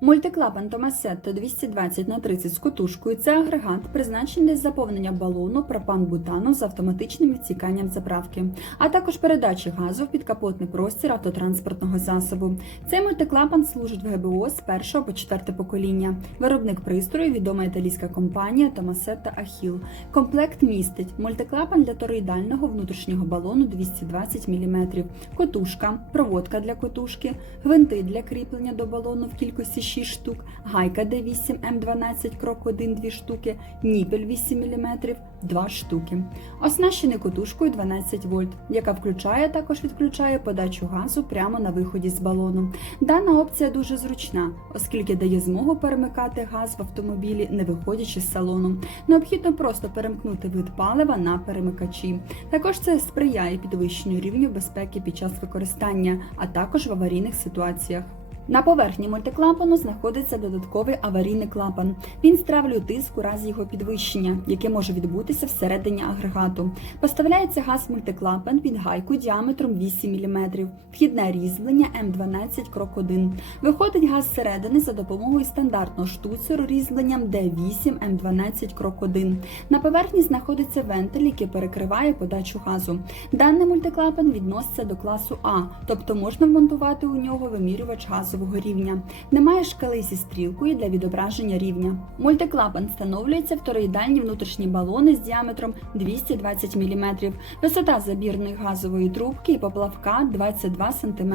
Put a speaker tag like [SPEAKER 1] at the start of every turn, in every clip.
[SPEAKER 1] Мультиклапан Томасетто 220 на 30 з котушкою це агрегат, призначений для заповнення балону пропан-бутану з автоматичним відсіканням заправки, а також передачі газу в підкапотний простір автотранспортного засобу. Цей мультиклапан служить в ГБО з першого по четверте покоління. Виробник пристрою відома італійська компанія Томасетто Ахіл. Комплект містить мультиклапан для тороїдального внутрішнього балону 220 мм, котушка, проводка для котушки, гвинти для кріплення до балону в кількості 6 штук, гайка D8 М12 крок 1 2 штуки, ніпель 8 мм 2 штуки. Оснащений котушкою 12 вольт, яка включає також відключає подачу газу прямо на виході з балону. Дана опція дуже зручна, оскільки дає змогу перемикати газ в автомобілі, не виходячи з салону. Необхідно просто перемкнути вид палива на перемикачі. Також це сприяє підвищенню рівню безпеки під час використання, а також в аварійних ситуаціях. На поверхні мультиклапану знаходиться додатковий аварійний клапан. Він стравлює тиск у разі його підвищення, яке може відбутися всередині агрегату. Поставляється газ мультиклапан під гайку діаметром 8 мм, вхідне різьблення М12 крок 1. Виходить газ зсередини за допомогою стандартного штуцеру різьбленням D8 М12 крок 1. На поверхні знаходиться вентиль, який перекриває подачу газу. Даний мультиклапан відноситься до класу А, тобто можна вмонтувати у нього вимірювач газового рівня. Немає шкали зі стрілкою для відображення рівня. Мультиклапан встановлюється в тороїдальні внутрішні балони з діаметром 220 мм, висота забірної газової трубки і поплавка 22 см.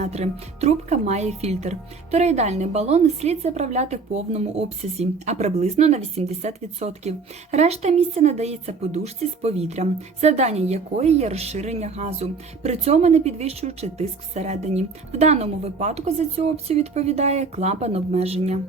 [SPEAKER 1] Трубка має фільтр. Тороїдальний балон слід заправляти в повному обсязі, а приблизно на 80%. Решта місця надається подушці з повітрям, завдання якої є розширення газу, при цьому не підвищуючи тиск всередині. В даному випадку за цю опцію відповідає клапан обмеження.